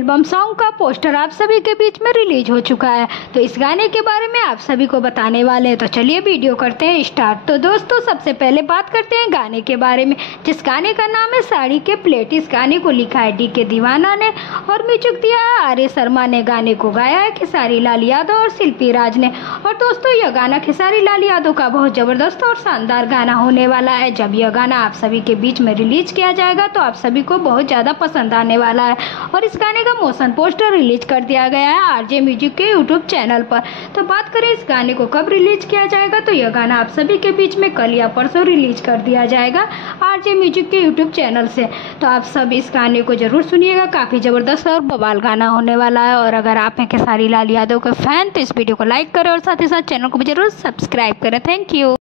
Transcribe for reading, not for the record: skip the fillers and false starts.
Album song का poster आप सभी के बीच में रिलीज हो चुका है। तो इस गाने के बारे में आप सभी को बताने वाले हैं, तो चलिए वीडियो करते हैं स्टार्ट। तो दोस्तों सबसे पहले बात करते हैं गाने के बारे में, जिस गाने का नाम है साड़ी के प्लेट। इस गाने को लिखा है DK दीवाना ने और म्यूजिक दिया है आर्य शर्मा ने। गाने को गाया है खेसारी लाल यादव और शिल्पी राज ने। और दोस्तों यह गाना खेसारी लाल यादव का बहुत जबरदस्त और शानदार गाना होने वाला है। जब यह गाना आप सभी के बीच में रिलीज किया जाएगा तो आप सभी को बहुत ज़्यादा पसंद आने वाला है। और इस गाने का मोशन पोस्टर रिलीज कर दिया गया है RJ म्यूजिक के यूट्यूब चैनल पर। तो बात करें इस गाने को कब रिलीज किया जाएगा, तो यह गाना आप सभी के बीच में कल या परसों रिलीज कर दिया जाएगा RJ म्यूजिक के यूट्यूब चैनल से। तो आप सब इस गाने को जरूर सुनिएगा, काफ़ी ज़बरदस्त और बवाल गाना होने वाला है। और अगर आप हैं खेसारी लाल यादव के फैन तो इस वीडियो को लाइक करें और साथ ही साथ चैनल को भी जरूर सब्सक्राइब करें। Thank you.